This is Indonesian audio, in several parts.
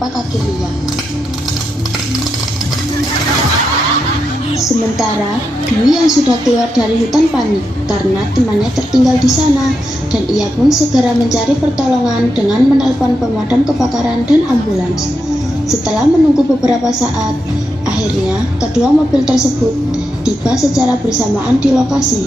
tempat parkir liar. Sementara Dwi yang sudah keluar dari hutan panik karena temannya tertinggal di sana, dan ia pun segera mencari pertolongan dengan menelpon pemadam kebakaran dan ambulans. Setelah menunggu beberapa saat, akhirnya kedua mobil tersebut tiba secara bersamaan di lokasi.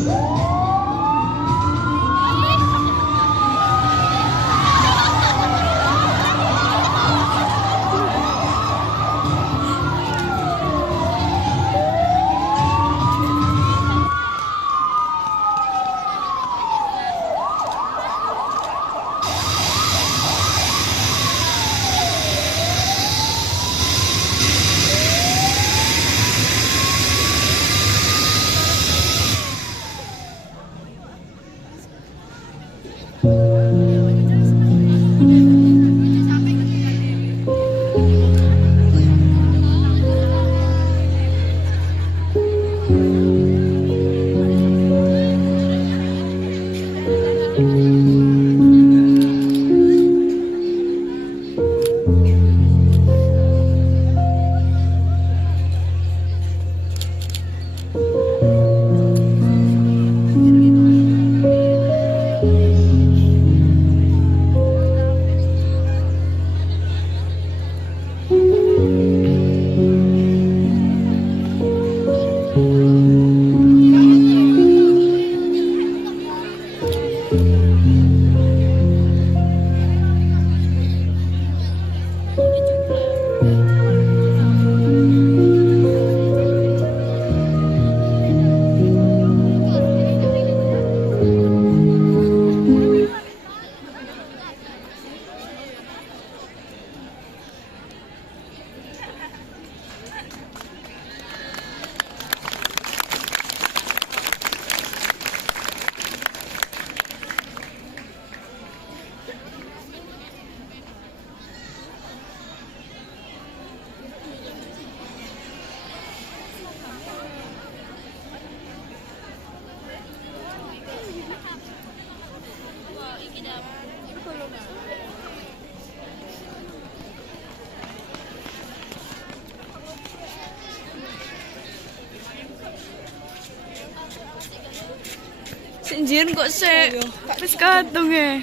Sinjin kok sih, wis kadung ya.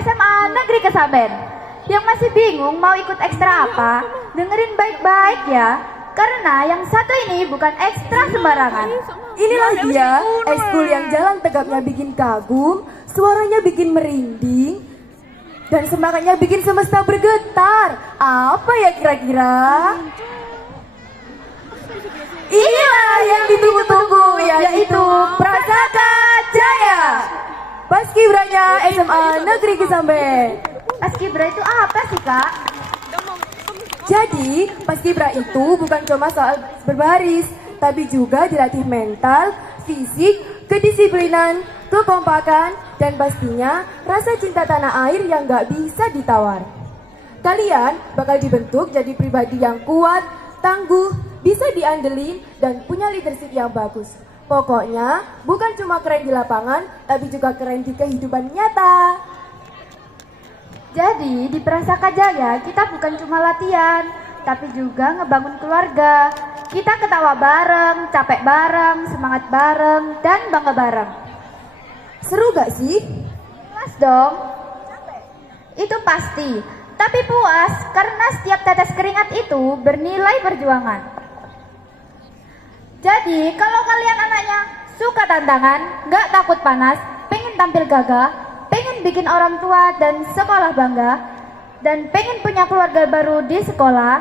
SMA Negeri Kesamben. Yang masih bingung mau ikut ekstra apa? Dengerin baik-baik ya. Karena yang satu ini bukan ekstra sembarangan. Inilah dia, ekskul yang jalan tegapnya bikin kagum, suaranya bikin merinding, dan semangatnya bikin semesta bergetar. Apa ya kira-kira? Inilah yang ditunggu-tunggu, yaitu Prasaka Jaya. Paskibranya SMA Negeri Kesamben. Paskibra itu apa sih, Kak? Jadi, paskibra itu bukan cuma soal berbaris, tapi juga dilatih mental, fisik, kedisiplinan, kekompakan, dan pastinya rasa cinta tanah air yang gak bisa ditawar. Kalian bakal dibentuk jadi pribadi yang kuat, tangguh, bisa diandelin, dan punya leadership yang bagus. Pokoknya bukan cuma keren di lapangan, tapi juga keren di kehidupan nyata. Jadi di Prasaka Jaya kita bukan cuma latihan, tapi juga ngebangun keluarga. Kita ketawa bareng, capek bareng, semangat bareng, dan bangga bareng. Seru gak sih? Puas dong. Itu pasti. Tapi puas karena setiap tetes keringat itu bernilai perjuangan. Jadi kalau kalian anaknya suka tantangan, gak takut panas, pengen tampil gagah, pengen bikin orang tua dan sekolah bangga, dan pengen punya keluarga baru di sekolah,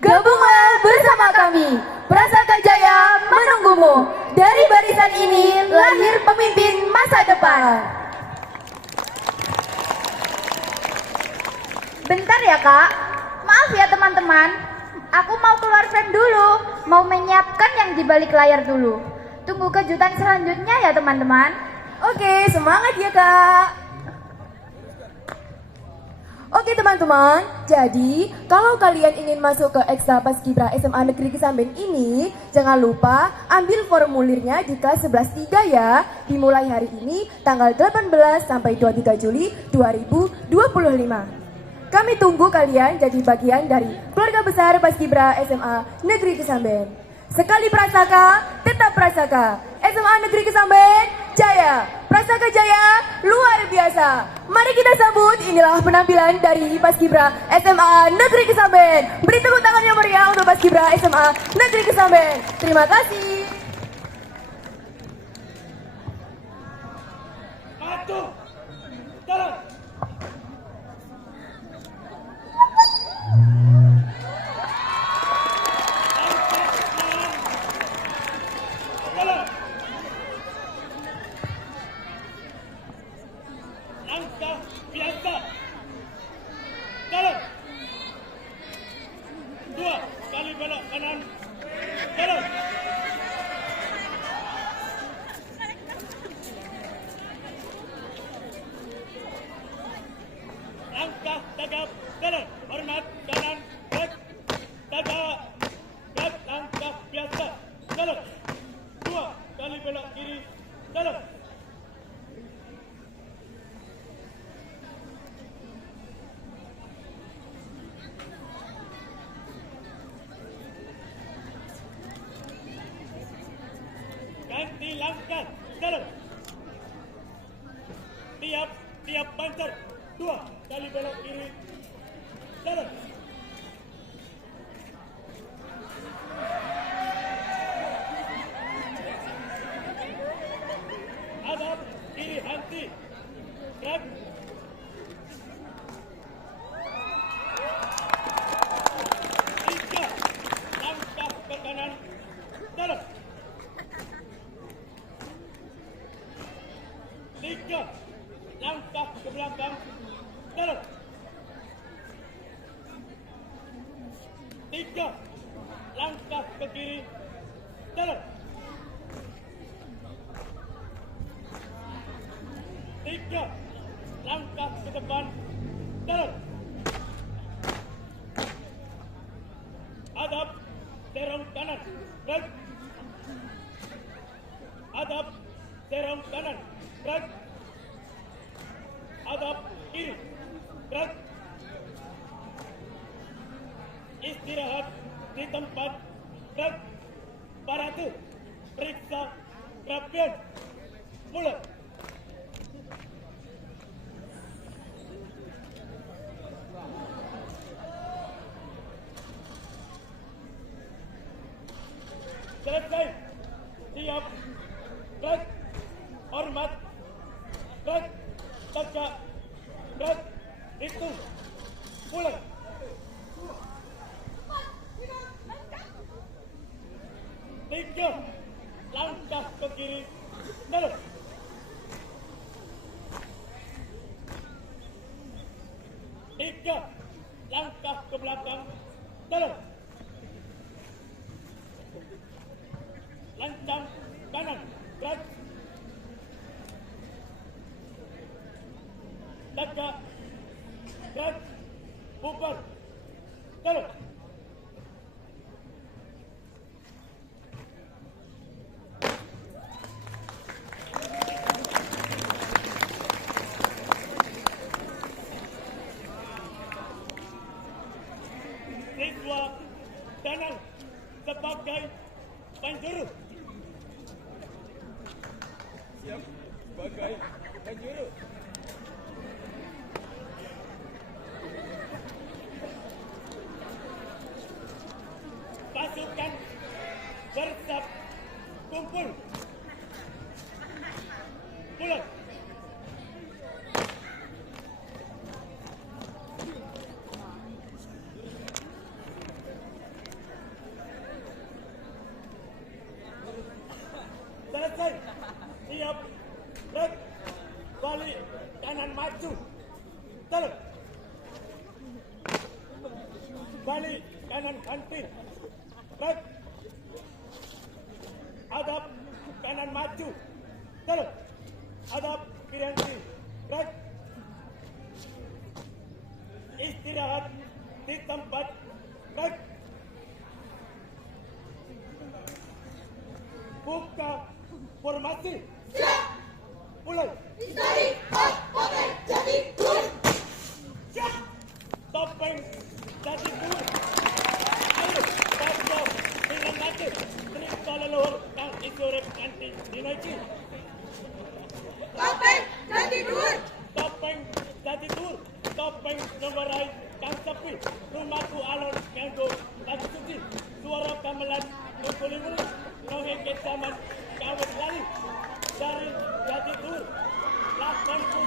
Gabunglah bersama kami, Prasaka Jaya menunggumu. Dari barisan ini lahir pemimpin masa depan. Bentar ya kak, maaf ya teman-teman, aku mau keluar frame dulu, mau menyiapkan yang di balik layar dulu. Tunggu kejutan selanjutnya ya teman-teman. Oke, semangat ya kak. Oke teman-teman, jadi kalau kalian ingin masuk ke Ekstra Paskibra SMA Negeri Kesamben ini, jangan lupa ambil formulirnya di kelas 11.3 ya, dimulai hari ini tanggal 18 sampai 23 Juli 2025. Kami tunggu kalian jadi bagian dari keluarga besar Paskibra SMA Negeri Kesamben. Sekali Prasaka, tetap Prasaka. SMA Negeri Kesamben, Jaya. Prasaka Jaya, luar biasa. Mari kita sambut, inilah penampilan dari Paskibra SMA Negeri Kesamben. Beri tepuk tangan yang meriah untuk Paskibra SMA Negeri Kesamben. Terima kasih. Satu, jalan. Langkah biasa. Jalan. 2 kali belok kanan. Jalan. Langkah tegap. Jalan. Hormat kanan. Gerak. Tegak. Gerak. Langkah biasa. Jalan. 2 kali belok kiri. Jalan. Ganti langkah, jalan. Tiap pancar. 2 kali belok kiri, jalan. Hadap kiri henti. Gerak. Tiga langkah ke kanan, jalan. 3 langkah ke belakang, jalan. 3 langkah ke kiri, jalan. 3 langkah ke depan, jalan. Hadap serong kanan, gerak. Hadap serong kanan, gerak. Hadap kiri, gerak. Istirahat di tempat, gerak. Parade, periksa, gerakan, mulai. Selesai, siap, gerak, hormat, gerak, tegak, gerak, hitung, mulai. Tiga langkah ke kiri, jalan. 3 langkah ke belakang, jalan. Lancang kanan, gerak. Tegak, gerak. balik kanan maju, terus balik kanan ganti, baik, hadap kanan maju, terus hadap kiri ganti, baik, istirahat di tempat, baik, buka formasi, siap, mulai. Siap, topeng jadi dua. Ayo, pasok dengan mati. Terima leluhur kang isurip nanti dinaiki. Topeng jadi dua. Topeng jadi dua. Topeng nomborai kang sepi. Rumahku alon nganggo lagi suci. Suara gamelan mengkuli-muli. Noheke zaman kawin lali. Dari jadi dua. Lakonku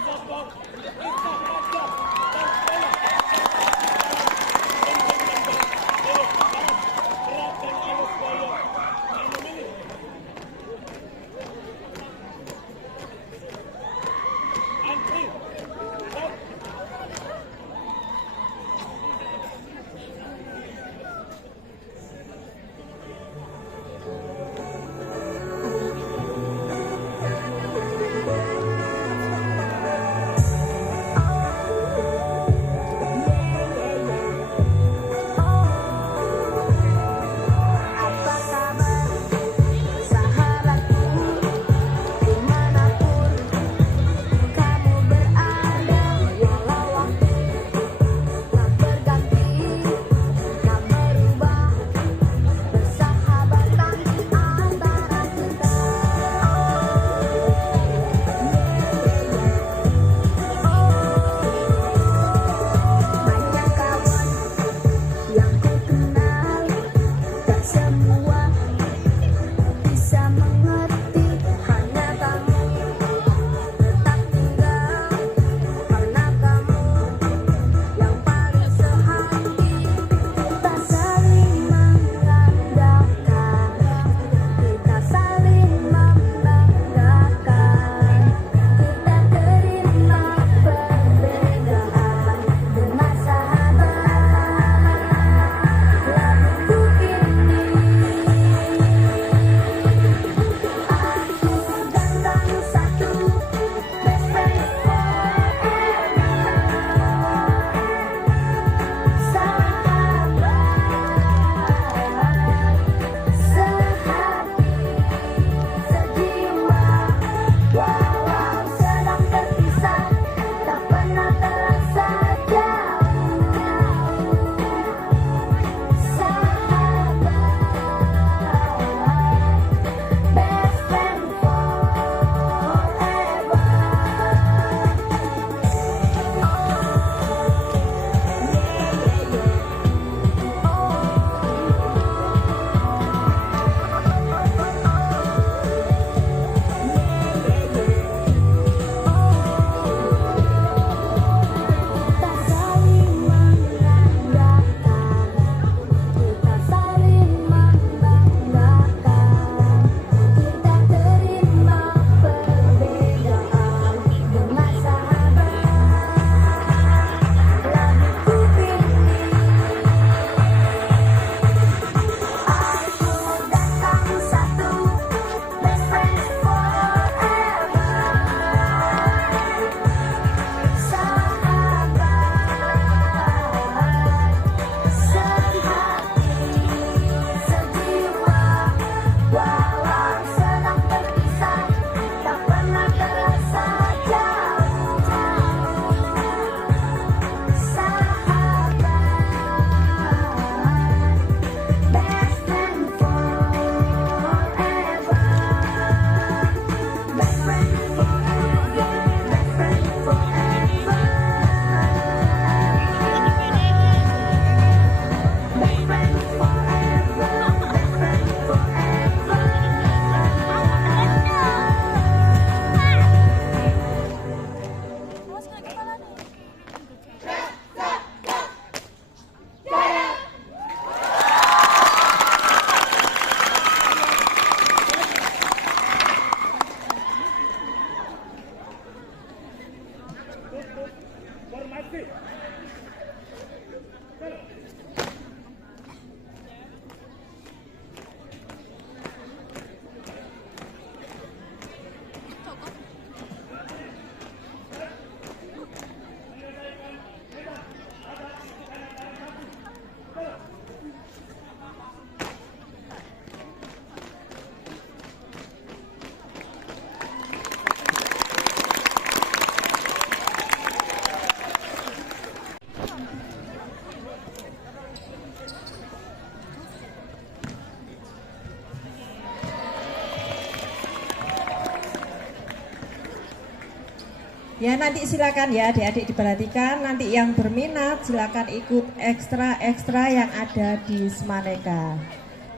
Ya nanti silakan ya adik-adik diperhatikan, nanti yang berminat silakan ikut ekstra-ekstra yang ada di Semaneka.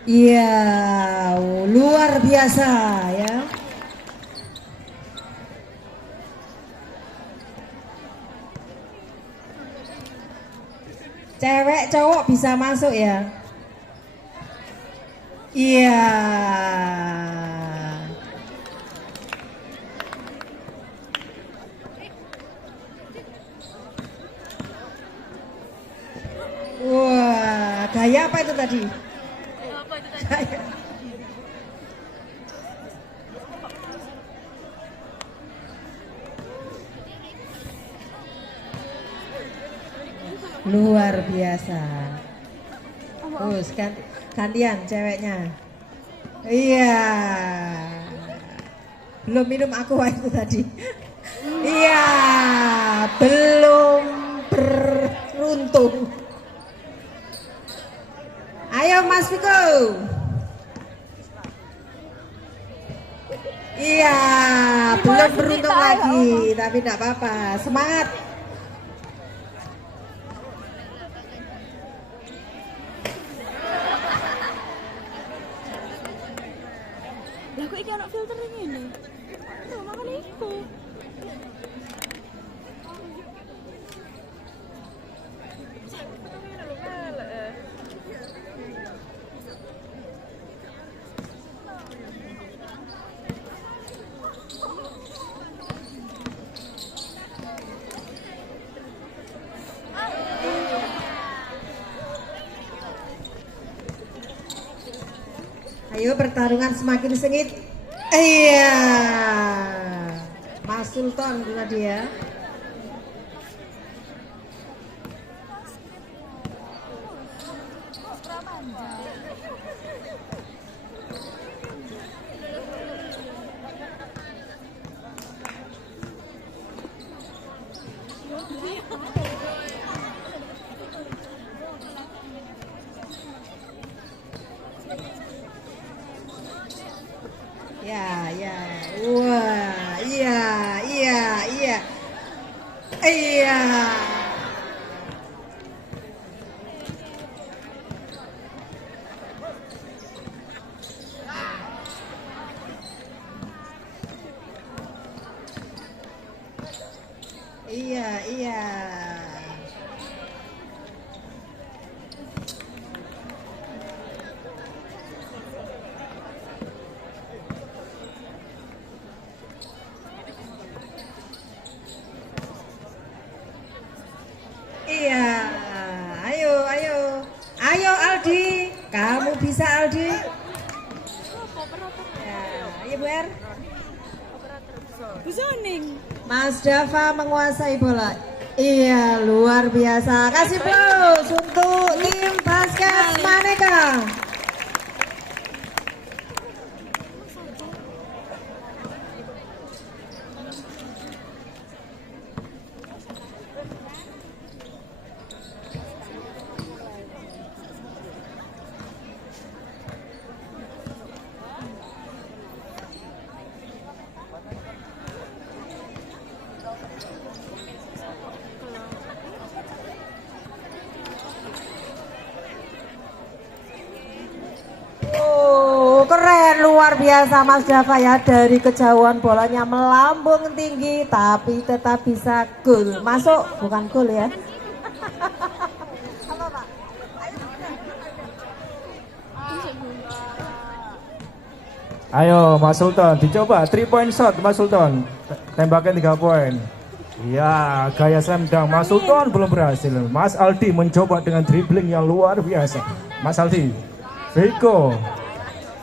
Iya, luar biasa ya. Cewek cowok bisa masuk ya. Iya. Wah, gaya apa itu tadi? Gaya. Luar biasa. Terus gantian ceweknya. Iya. Belum minum aqua itu tadi. Iya, belum beruntung. Ayo Mas Viko. Iya, belum beruntung lagi, tapi tidak apa-apa. Semangat. Lah kok iki ana filter ngene? Lho makane iku. Ayo pertarungan semakin sengit. Iya, Mas Sultan itu tadi ya. Ya, ya, wah, iya, iya, iya, iya. Iya, iya. Iya, ayo, ayo, ayo Aldi, kamu bisa Aldi. Ya, ayo Bu Er. Zoning. Mas Dava menguasai bola. Iya, luar biasa. Kasih plus untuk tim basket Semaneka. Keren, luar biasa Mas Dava ya, dari kejauhan bolanya melambung tinggi tapi tetap bisa gol. Masuk, bukan gol ya. Ayo Mas Sultan, dicoba 3 point shot Mas Sultan. Tembakan 3 poin. Ya, gaya slam dunk Mas Sultan belum berhasil. Mas Aldi mencoba dengan dribbling yang luar biasa. Mas Aldi,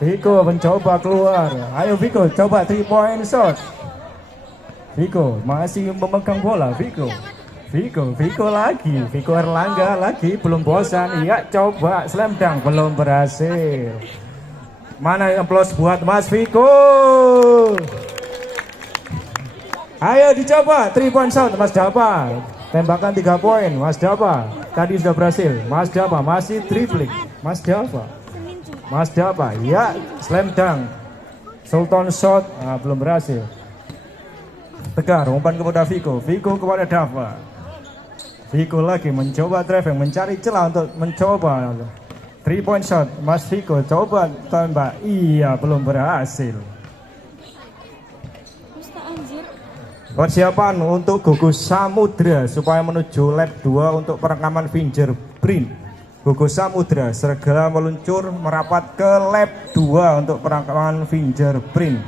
Viko mencoba keluar. Ayo Viko, coba 3 point shot. Viko masih memegang bola. Viko lagi. Viko Erlangga lagi, belum bosan. Iya, coba slam dunk, belum berhasil. Mana yang plus buat Mas Viko? Ayo dicoba 3 point shot Mas Dava. Tembakan 3 poin Mas Dava. Tadi sudah berhasil. Mas Dava masih dribbling. Mas Dava, ya, slam dunk. Sultan shot, belum berhasil. Tegar, umpan kepada Viko. Viko kepada Dava. Viko lagi mencoba driving, mencari celah untuk mencoba 3-point shot. Mas Viko coba tembak. Iya, belum berhasil. Persiapan untuk Gugus Samudra supaya menuju lap 2 untuk perekaman fingerprint. Gugus Samudra segera meluncur merapat ke lap 2 untuk perekaman fingerprint.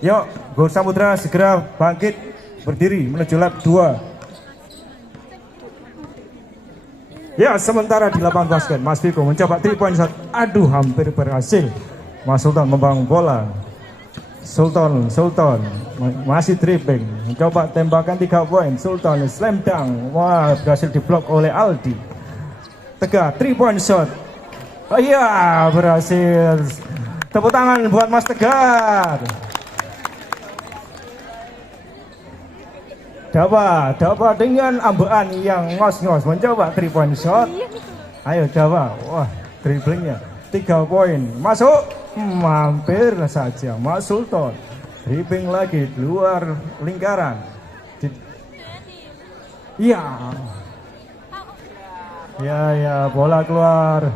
Yuk, Gugus Samudra segera bangkit berdiri menuju lap 2. Ya, sementara di lapangan basket Mas Viko mencoba 3-point shot. Aduh, hampir berhasil. Mas Sultan membangun bola. Sultan masih dribbling, mencoba tembakan 3 poin. Sultan slam dunk. Wah, berhasil diblok oleh Aldi. Tegar 3-point shot. Oh iya, berhasil. Tepuk tangan buat Mas Tegar. Dava dengan ambaan yang ngos-ngos mencoba 3-point shot. Ayo Dava. Wah, dribblingnya 3 poin. Masuk. Mampir saja Mas Sultan. Dribbling lagi di luar lingkaran. Ya, bola keluar.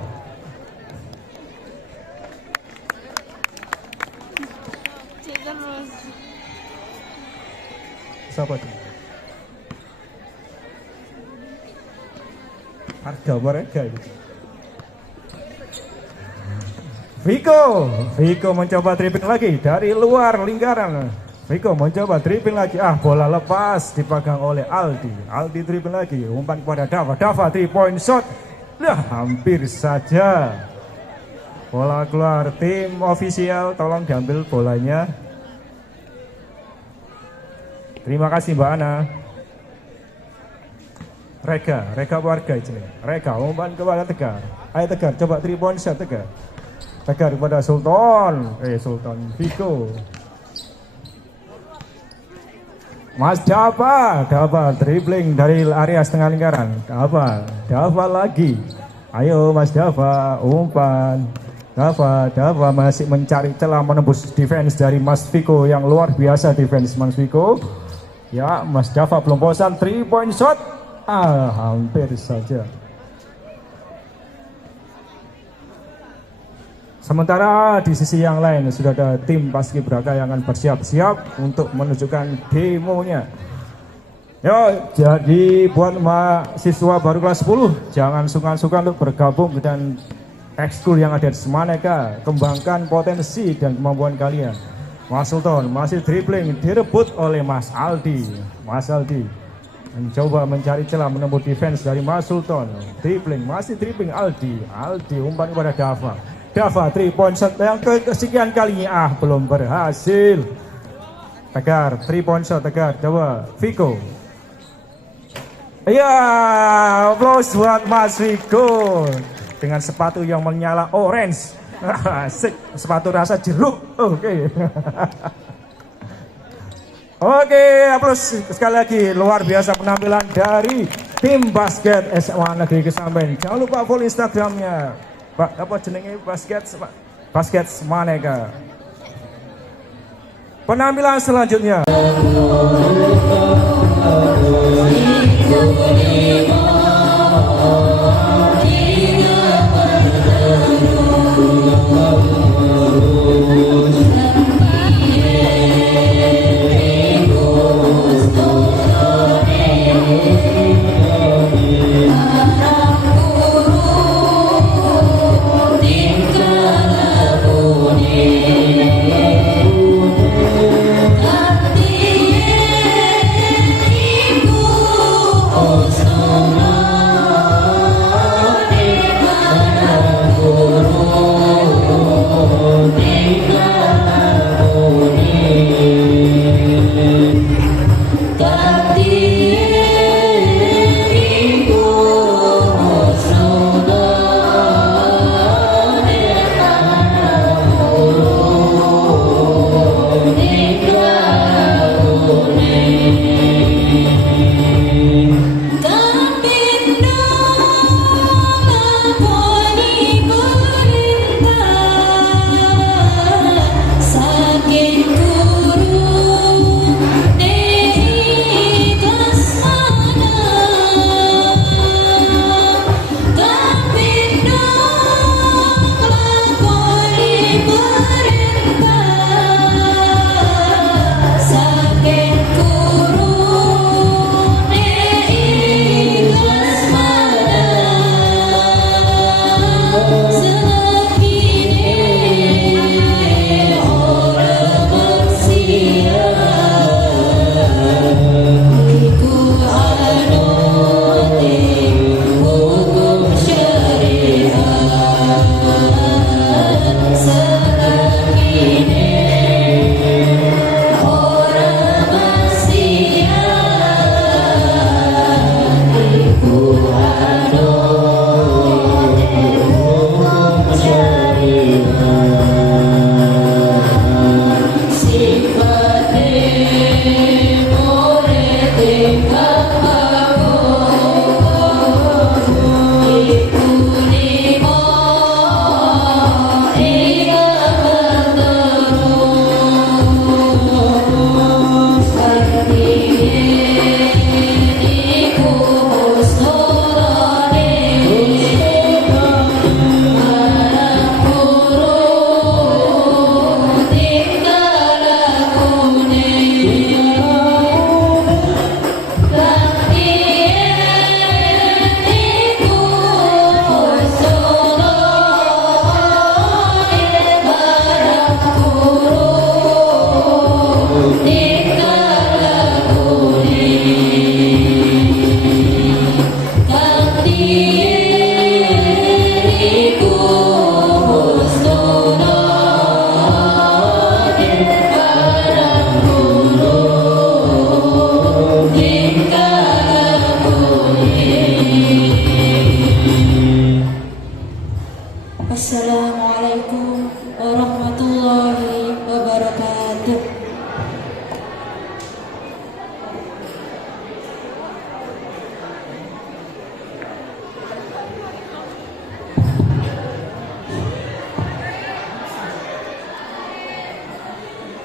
Siapa tuh? Harga mereka itu. Viko mencoba dribbling lagi dari luar lingkaran. Viko mencoba dribbling lagi. Bola lepas dipegang oleh Aldi. Aldi dribbling lagi, umpan kepada Dava. 3-point shot. Hampir saja. Bola keluar. Tim ofisial tolong diambil bolanya. Terima kasih Mbak Ana. Reka warga ini. Reka umpan kepada Tegar. Ayo Tegar, coba 3-point shot Tegar. Tegar kepada Sultan. Viko. Mas Dava dribbling dari area setengah lingkaran. Dava lagi. Ayo Mas Dava, umpan. Dava masih mencari celah menembus defense dari Mas Viko yang luar biasa defense Mas Viko. Ya, Mas Dava belum bosan 3-point shot. Hampir saja. Sementara di sisi yang lain sudah ada tim Paskibraka yang akan bersiap-siap untuk menunjukkan demonya. Jadi buat mahasiswa baru kelas 10, jangan sungkan-sungkan untuk bergabung dengan ekskul yang ada di Semaneka. Kembangkan potensi dan kemampuan kalian. Mas Sultan masih dribbling, direbut oleh Mas Aldi. Mas Aldi mencoba mencari celah menembus defense dari Mas Sultan. Masih dribbling Aldi umpan kepada Dava 3-point shot yang kesekian kalinya. Belum berhasil. Tegar 3-point shot. Tegar coba Viko. Ya, aplaus buat Mas Viko dengan sepatu yang menyala orange. Asik, sepatu rasa jeruk. Oke, aplaus sekali lagi. Luar biasa penampilan dari tim basket SMA Negeri Kesamben. Jangan lupa follow Instagramnya. Pak, apa jenenge basket Semaneka. Penampilan selanjutnya.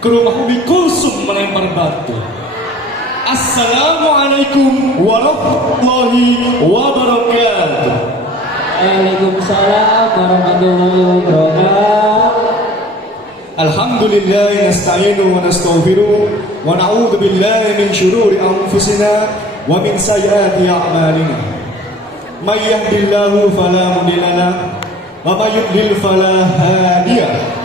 ke rumah Umi Kulsum melempar batu. Assalamualaikum warahmatullahi wabarakatuh. Waalaikumsalam warahmatullahi wabarakatuh. Alhamdulillah nasta'inu wa nastaghfiruh wa na'udzu billahi min syururi anfusina wa min sayyiati a'malina. May yahdihillahu fala mudilla lahu wa may yudlil fala hadiya lahu.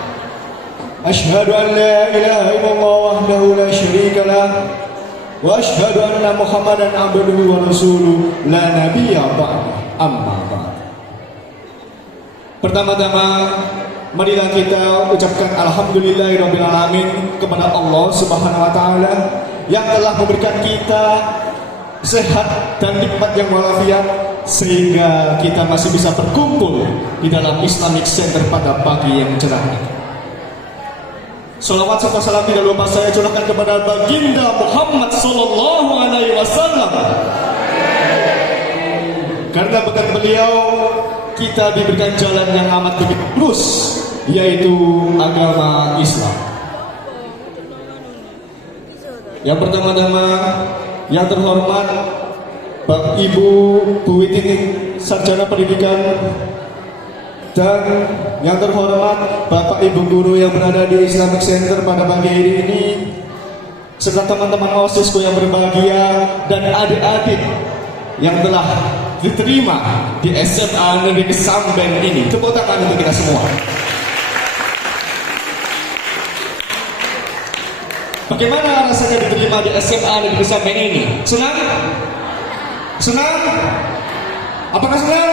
Asyhadu an la ilaha illallah wahdahu la syarika lahu wa asyhadu anna Muhammadan abduhu wa rasuluh la nabiyya ba'da. Amma ba'd. Pertama-tama marilah kita ucapkan alhamdulillahirabbil alamin kepada Allah Subhanahu wa taala yang telah memberikan kita sehat dan nikmat yang walafiat sehingga kita masih bisa berkumpul di dalam Islamic Center pada pagi yang cerah ini. Salawat serta salam tidak lupa saya curahkan kepada baginda Muhammad sallallahu alaihi wasallam. Karena berkat beliau kita diberikan jalan yang amat begitu lurus, yaitu agama Islam. Yang pertama-tama yang terhormat Bapak Ibu Bu Witini Sarjana Pendidikan, dan yang terhormat Bapak Ibu Guru yang berada di Islamic Center pada pagi hari ini, serta teman-teman OSISku yang berbahagia dan adik-adik yang telah diterima di SMA Negeri Kesamben ini. Tepuk tangan untuk kita semua. Bagaimana rasanya diterima di SMA Negeri Kesamben ini? Senang? Senang? Apakah senang?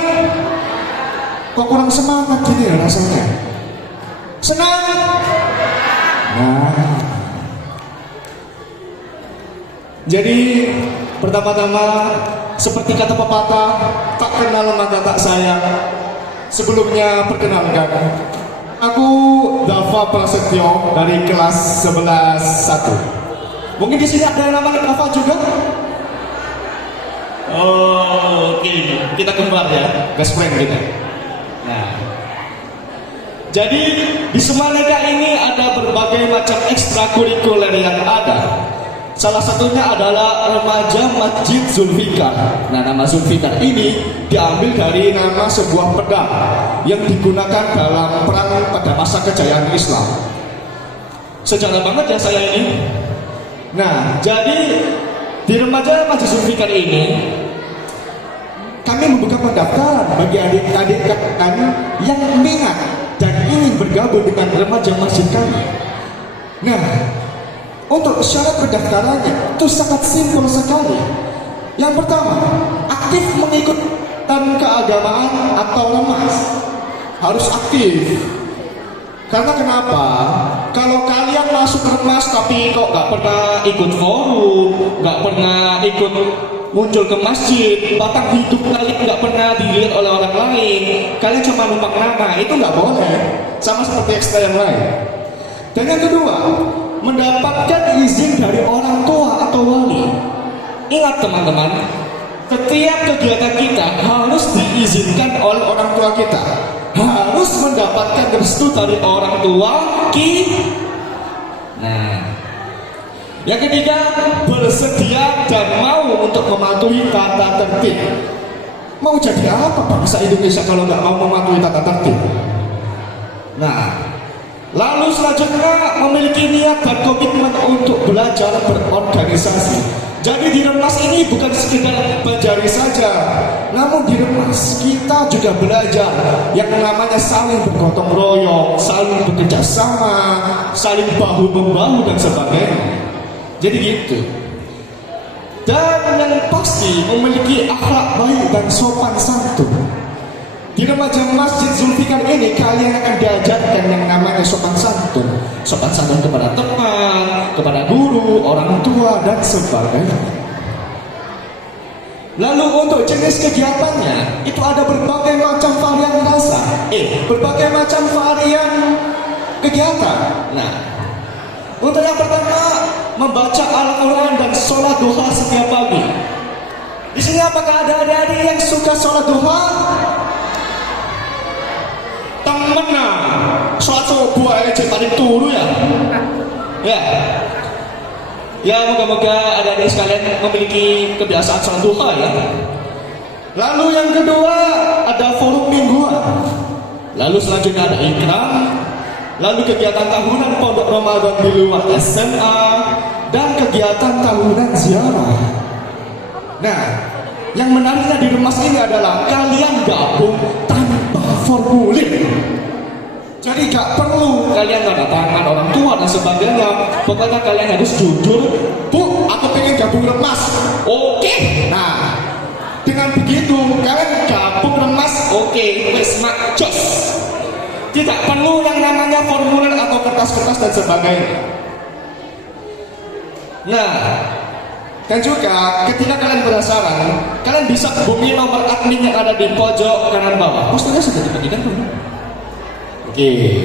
Kok kurang semangat gini ya rasanya? Senang? Nah, jadi pertama-tama seperti kata pepatah, tak kenal maka tak sayang. Sebelumnya perkenalkan, aku Dava Prasetyo dari kelas 11-1. Mungkin di sini ada yang namanya Dava juga? Oh, oke, kita kembar ya, best friend kita. Nah, jadi di Semanega ini ada berbagai macam ekstrakurikuler yang ada. Salah satunya adalah Remaja Masjid Zulfikar. Nah, nama Zulfikar ini diambil dari nama sebuah pedang yang digunakan dalam perang pada masa kejayaan Islam. Sejarah banget ya saya ini. Nah, jadi di Remaja Masjid Zulfikar ini kami membuka pendaftaran bagi adik-adik kami yang minat dan ingin bergabung dengan remaja masjid kami. Nah, untuk syarat pendaftarannya itu sangat simpel sekali. Yang pertama, aktif mengikut keagamaan atau remas. Harus aktif. Karena kenapa? Kalau kalian masuk remas tapi kok gak pernah ikut forum, gak pernah ikut muncul ke masjid, batang hidup kalian gak pernah dilihat oleh orang lain, kalian cuma numpang nama, itu gak boleh. Sama seperti ekstra yang lain. Dan yang kedua, mendapatkan izin dari orang tua atau wali. Ingat teman-teman, setiap kegiatan kita harus diizinkan oleh orang tua kita, harus mendapatkan restu dari orang tua kita. Nah, yang ketiga, bersedia dan mau untuk mematuhi tata tertib. Mau jadi apa bangsa Indonesia kalau nggak mau mematuhi tata tertib? Nah, lalu selanjutnya memiliki niat dan komitmen untuk belajar berorganisasi. Jadi di Remas ini bukan sekedar belajar saja, namun di Remas kita juga belajar yang namanya saling bergotong royong, saling bekerja sama, saling bahu membahu dan sebagainya. Jadi gitu. Dan yang pasti memiliki akhlak baik dan sopan santun. Di remaja Masjid Zulfikar ini kalian akan diajarkan yang namanya sopan santun. Sopan santun kepada teman, kepada guru, orang tua, dan sebagainya. Lalu untuk jenis kegiatannya, itu ada berbagai macam varian rasa. Berbagai macam varian kegiatan. Nah, untuk yang pertama, membaca Al-Quran dan sholat duha setiap pagi. Di sini apakah ada adik-adik yang suka sholat duha? Temenan, sholat subuh aja paling turu ya. Ya. Ya, moga-moga adik-adik sekalian memiliki kebiasaan sholat duha ya. Lalu yang kedua ada forum mingguan. Lalu selanjutnya ada ikram. Lalu kegiatan tahunan pondok Ramadan di luar SMA dan kegiatan tahunan ziarah. Nah, yang menariknya di Remas ini adalah kalian gabung tanpa formulir. Jadi gak perlu kalian tanda tangan orang tua dan sebagainya. Pokoknya kalian harus jujur, Bu, aku pengen gabung Remas. Oke. Nah, dengan begitu kalian gabung Remas, oke, wes mak jos. Tidak perlu yang namanya formulir atau kertas-kertas dan sebagainya. Nah, dan juga ketika kalian penasaran, kalian bisa hubungi nomor admin yang ada di pojok kanan bawah. Posternya sudah dibagikan belum? Oke.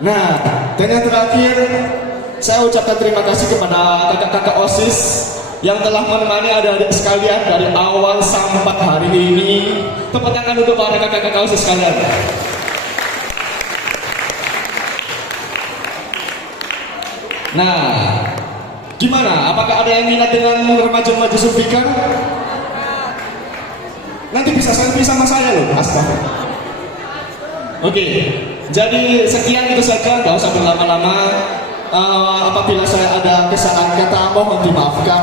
Nah, dan yang terakhir, saya ucapkan terima kasih kepada kakak-kakak OSIS yang telah menemani adik-adik sekalian dari awal sampai hari ini. Tepuk tangan untuk para kakak-kakak OSIS sekalian. Nah, gimana? Apakah ada yang minat dengan remaja-remaja Zulfikar? Nanti bisa selfie sama saya loh, astaga. Oke, jadi sekian itu saja, nggak usah berlama-lama. Apabila saya ada kesalahan kata, mohon dimaafkan.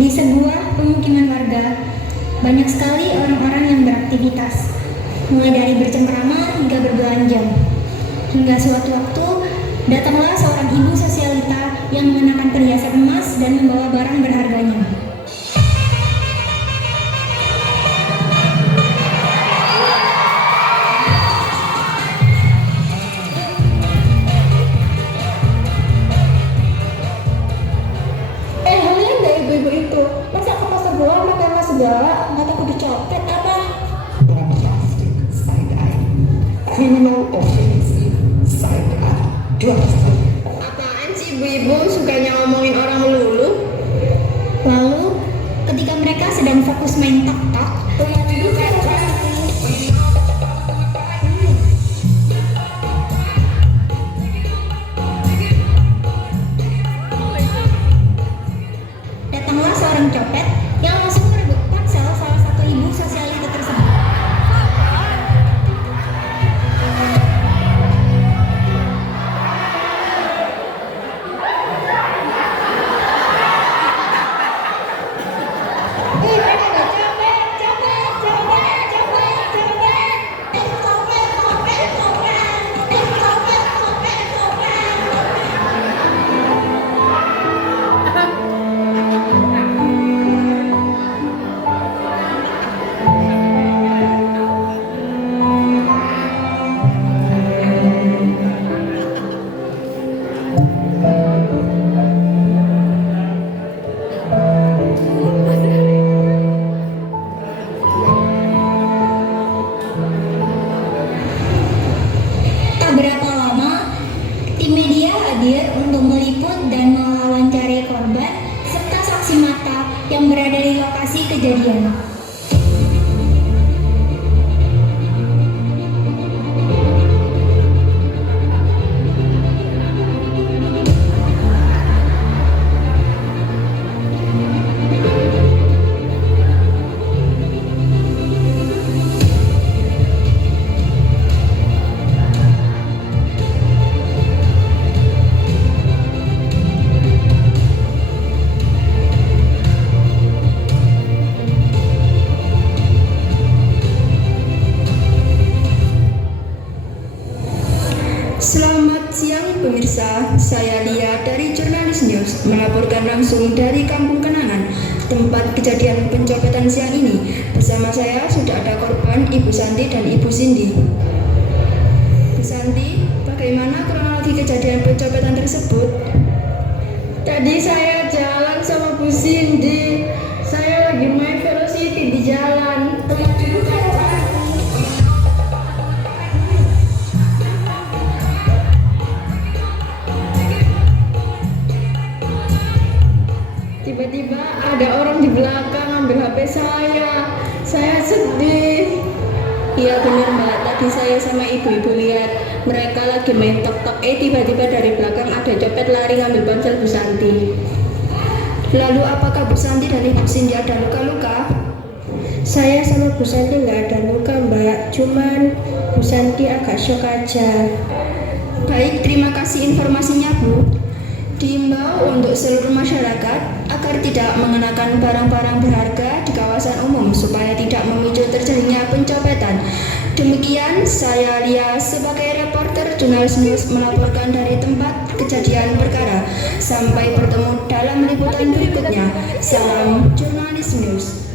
Di sebuah pemukiman warga, banyak sekali orang-orang yang beraktivitas, mulai dari bercengkrama hingga berbelanja. Hingga suatu waktu, datanglah seorang ibu sosialita yang mengenakan perhiasan emas dan membawa barang berharganya. Kalian gak ibu-ibu itu? Masa ke pasar buah pakai emas segala? Nggak takut dicopet apa? Apaan sih ibu-ibu sukanya ngomongin orang melulu? Lalu, ketika mereka sedang fokus main tak-tak, datanglah seorang copet yang langsung merebut ponsel salah satu ibu sosialita tersebut. Tak berapa lama, tim media hadir untuk meliput dan mewawancarai korban serta saksi mata yang berada di lokasi kejadian. Selamat siang pemirsa, saya Lia dari Jurnalis News melaporkan langsung dari Kampung Kenangan, tempat kejadian pencopetan siang ini. Bersama saya sudah ada korban Ibu Santi dan Ibu Cindy. Bu Santi, bagaimana kronologi kejadian pencopetan tersebut? Tadi saya jalan sama Bu Cindy, saya lagi main velocity di jalan. Tiba-tiba ada orang di belakang ambil HP saya sedih. Iya bener mbak, tadi saya sama ibu-ibu lihat mereka lagi main tok-tok, tiba-tiba dari belakang ada copet lari ngambil ponsel Bu Santi. Lalu apakah Bu Santi dan Ibu Cindy ada luka-luka? Saya sama Bu Santi nggak ada luka mbak, cuman Bu Santi agak shock aja. Baik, terima kasih informasinya Bu. Diimbau untuk seluruh masyarakat agar tidak mengenakan barang-barang berharga di kawasan umum supaya tidak memicu terjadinya pencopetan. Demikian saya Lia sebagai reporter Jurnalis News melaporkan dari tempat kejadian perkara. Sampai bertemu dalam liputan berikutnya. Salam Jurnalis News.